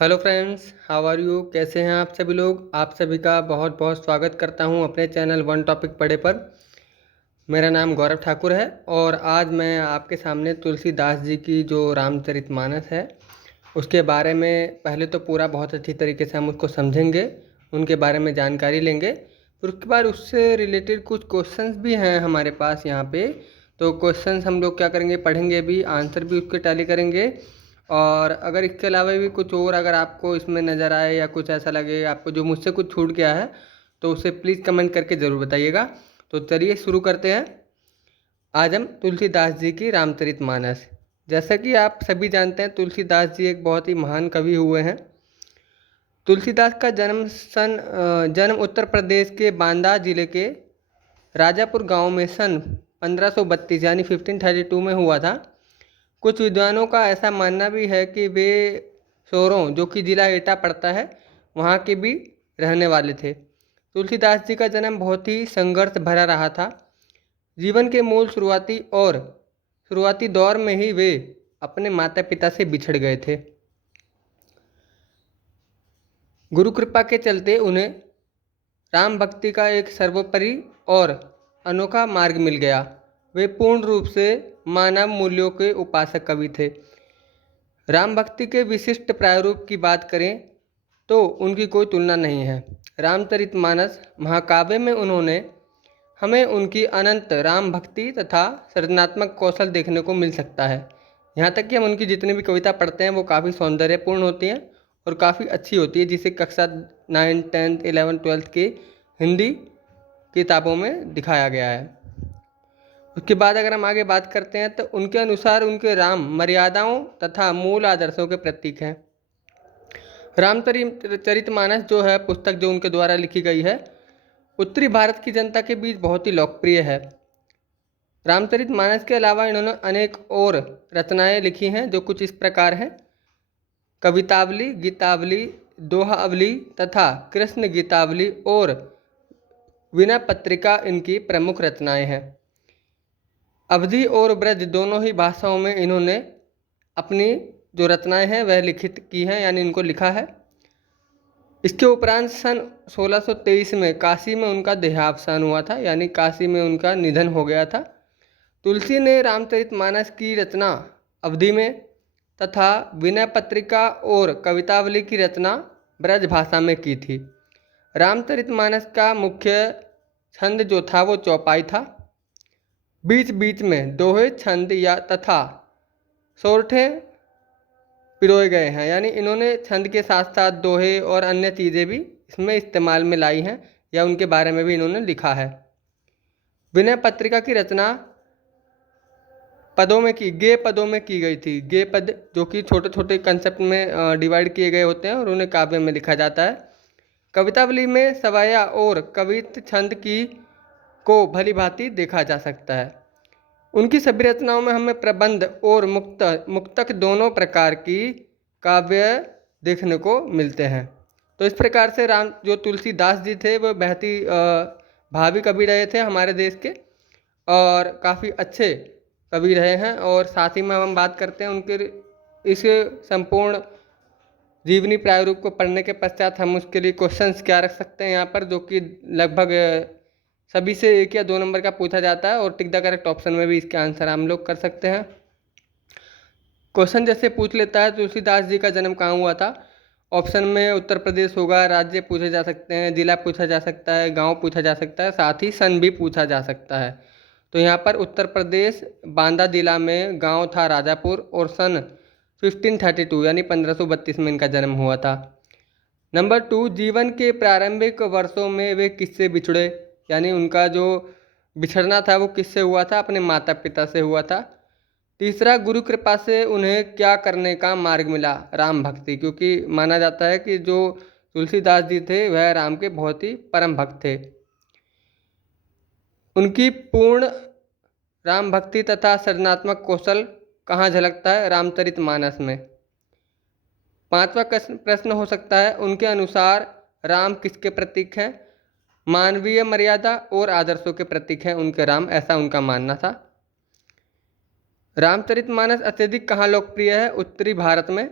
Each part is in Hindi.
Hello friends, how are you? कैसे हैं आप सभी लोग? आप सभी का बहुत बहुत स्वागत करता हूं अपने चैनल वन टॉपिक पढ़े पर। मेरा नाम गौरव ठाकुर है और आज मैं आपके सामने तुलसीदास जी की जो रामचरितमानस है उसके बारे में पहले तो पूरा बहुत अच्छी तरीके से हम उसको समझेंगे, उनके बारे में जानकारी लेंगे। फिर उसके बाद उससे रिलेटेड कुछ क्वेश्चंस भी हैं हमारे पास यहाँ पे। तो क्वेश्चंस हम लोग क्या करेंगे, पढ़ेंगे भी, आंसर भी उसके टैली करेंगे। और अगर इसके अलावा भी कुछ और अगर आपको इसमें नज़र आए या कुछ ऐसा लगे आपको जो मुझसे कुछ छूट गया है तो उसे प्लीज़ कमेंट करके ज़रूर बताइएगा। तो चलिए शुरू करते हैं। आज हम तुलसीदास जी की रामचरितमानस। जैसा कि आप सभी जानते हैं, तुलसीदास जी एक बहुत ही महान कवि हुए हैं। तुलसीदास का जन्म उत्तर प्रदेश के बांदा जिले के राजापुर गांव में सन 1532 यानी 1532 में हुआ था। कुछ विद्वानों का ऐसा मानना भी है कि वे सोरों, जो कि जिला एटा पड़ता है, वहाँ के भी रहने वाले थे। तुलसीदास जी का जन्म बहुत ही संघर्ष भरा रहा था। जीवन के मूल शुरुआती दौर में ही वे अपने माता पिता से बिछड़ गए थे। गुरु कृपा के चलते उन्हें राम भक्ति का एक सर्वोपरि और अनोखा मार्ग मिल गया। वे पूर्ण रूप से मानव मूल्यों के उपासक कवि थे। राम भक्ति के विशिष्ट प्रारूप की बात करें तो उनकी कोई तुलना नहीं है। रामचरितमानस महाकाव्य में उन्होंने हमें उनकी अनंत राम भक्ति तथा सृजनात्मक कौशल देखने को मिल सकता है। यहाँ तक कि हम उनकी जितनी भी कविता पढ़ते हैं वो काफ़ी सौंदर्यपूर्ण होती हैं और काफ़ी अच्छी होती है, जिसे कक्षा 9, 10th, 11th, 12th की हिंदी किताबों में दिखाया गया है। उसके बाद अगर हम आगे बात करते हैं तो उनके अनुसार उनके राम मर्यादाओं तथा मूल आदर्शों के प्रतीक हैं। रामचरितमानस जो है पुस्तक, जो उनके द्वारा लिखी गई है, उत्तरी भारत की जनता के बीच बहुत ही लोकप्रिय है। रामचरितमानस के अलावा इन्होंने अनेक और रचनाएं लिखी हैं जो कुछ इस प्रकार हैं। कवितावली, गीतावली, दोहावली तथा कृष्ण गीतावली और विनय पत्रिका इनकी प्रमुख रचनाएं हैं। अवधी और ब्रज दोनों ही भाषाओं में इन्होंने अपनी जो रचनाएं हैं वह लिखित की हैं, यानी इनको लिखा है। इसके उपरांत सन 1623 में काशी में उनका देहावसान हुआ था, यानी काशी में उनका निधन हो गया था। तुलसी ने रामचरितमानस की रचना अवधी में तथा विनय पत्रिका और कवितावली की रचना ब्रज भाषा में की थी। रामचरितमानस का मुख्य छंद जो था वो चौपाई था। बीच बीच में दोहे, छंद या तथा सोरठे पिरोए गए हैं, यानी इन्होंने छंद के साथ साथ दोहे और अन्य चीज़ें भी इसमें इस्तेमाल में लाई हैं या उनके बारे में भी इन्होंने लिखा है। विनय पत्रिका की रचना गे पदों में की गई थी। गे पद जो कि छोटे छोटे कंसेप्ट में डिवाइड किए गए होते हैं और उन्हें काव्य में लिखा जाता है। कवितावली में सवाया और कवित छंद की को भली भांति देखा जा सकता है। उनकी सभी रचनाओं में हमें प्रबंध और मुक्तक दोनों प्रकार की काव्य देखने को मिलते हैं। तो इस प्रकार से जो तुलसीदास जी थे वह बहुत ही भावी कवि रहे थे हमारे देश के और काफ़ी अच्छे कवि रहे हैं। और साथ ही में हम बात करते हैं उनके इस संपूर्ण जीवनी प्रारूप को पढ़ने के पश्चात हम उसके लिए क्वेश्चंस क्या रख सकते हैं यहाँ पर, जो कि लगभग सभी से 1 या 2 नंबर का पूछा जाता है और टिक द करेक्ट ऑप्शन में भी इसके आंसर हम लोग कर सकते हैं। क्वेश्चन जैसे पूछ लेता है तुलसीदास जी का जन्म कहाँ हुआ था। ऑप्शन में उत्तर प्रदेश होगा, राज्य पूछे जा सकते हैं, जिला पूछा जा सकता है, गांव पूछा जा सकता है, साथ ही सन भी पूछा जा सकता है। तो यहाँ पर उत्तर प्रदेश बांदा जिला में गांव था राजापुर और सन 1532 यानी 1532 में इनका जन्म हुआ था। नंबर 2, जीवन के प्रारंभिक वर्षों में वे किससे बिछड़े, यानी उनका जो बिछड़ना था वो किससे हुआ था, अपने माता पिता से हुआ था। तीसरा, गुरु कृपा से उन्हें क्या करने का मार्ग मिला, राम भक्ति, क्योंकि माना जाता है कि जो तुलसीदास जी थे वह राम के बहुत ही परम भक्त थे। उनकी पूर्ण राम भक्ति तथा सृजनात्मक कौशल कहाँ झलकता है, रामचरितमानस में। 5वां प्रश्न हो सकता है उनके अनुसार राम किसके प्रतीक हैं, मानवीय मर्यादा और आदर्शों के प्रतीक हैं उनके राम, ऐसा उनका मानना था। रामचरितमानस अत्यधिक कहाँ लोकप्रिय है, उत्तरी भारत में।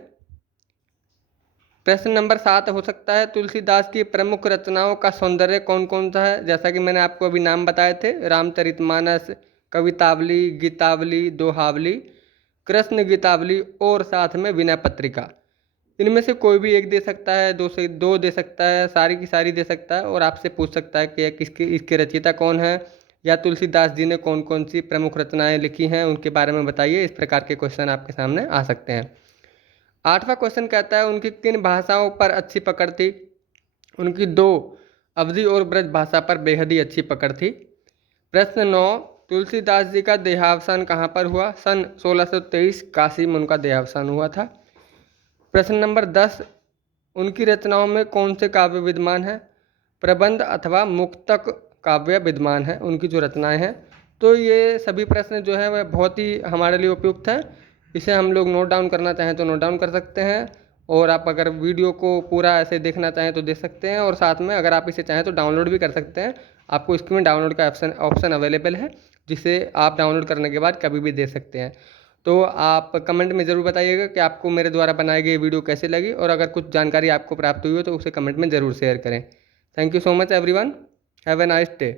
प्रश्न नंबर 7 हो सकता है, तुलसीदास की प्रमुख रचनाओं का सौंदर्य कौन कौन सा है? जैसा कि मैंने आपको अभी नाम बताए थे, रामचरितमानस, कवितावली, गीतावली, दोहावली, कृष्ण गीतावली और साथ में विनय पत्रिका। इनमें से कोई भी एक दे सकता है, दो से दो दे सकता है, सारी की सारी दे सकता है और आपसे पूछ सकता है कि किसके इसके रचयिता कौन है या तुलसीदास जी ने कौन कौन सी प्रमुख रचनाएं लिखी हैं उनके बारे में बताइए। इस प्रकार के क्वेश्चन आपके सामने आ सकते हैं। 8वां क्वेश्चन कहता है, उनकी किन भाषाओं पर अच्छी पकड़ थी? उनकी 2 अवधी और ब्रज भाषा पर बेहद ही अच्छी पकड़ थी। प्रश्न 9, तुलसीदास जी का देहावसान कहाँ पर हुआ? सन 1623 काशी में उनका देहावसान हुआ था। प्रश्न नंबर 10, उनकी रचनाओं में कौन से काव्य विद्यमान हैं? प्रबंध अथवा मुक्तक काव्य विद्यमान है उनकी जो रचनाएं हैं। तो ये सभी प्रश्न जो है वह बहुत ही हमारे लिए उपयुक्त हैं। इसे हम लोग नोट डाउन करना चाहें तो नोट डाउन कर सकते हैं और आप अगर वीडियो को पूरा ऐसे देखना चाहें तो देख सकते हैं और साथ में अगर आप इसे चाहें तो डाउनलोड भी कर सकते हैं। आपको इसमें डाउनलोड का ऑप्शन अवेलेबल है जिसे आप डाउनलोड करने के बाद कभी भी दे सकते हैं। तो आप कमेंट में ज़रूर बताइएगा कि आपको मेरे द्वारा बनाई गई वीडियो कैसी लगी और अगर कुछ जानकारी आपको प्राप्त हुई हो तो उसे कमेंट में ज़रूर शेयर करें। Thank you so much everyone, have a nice day.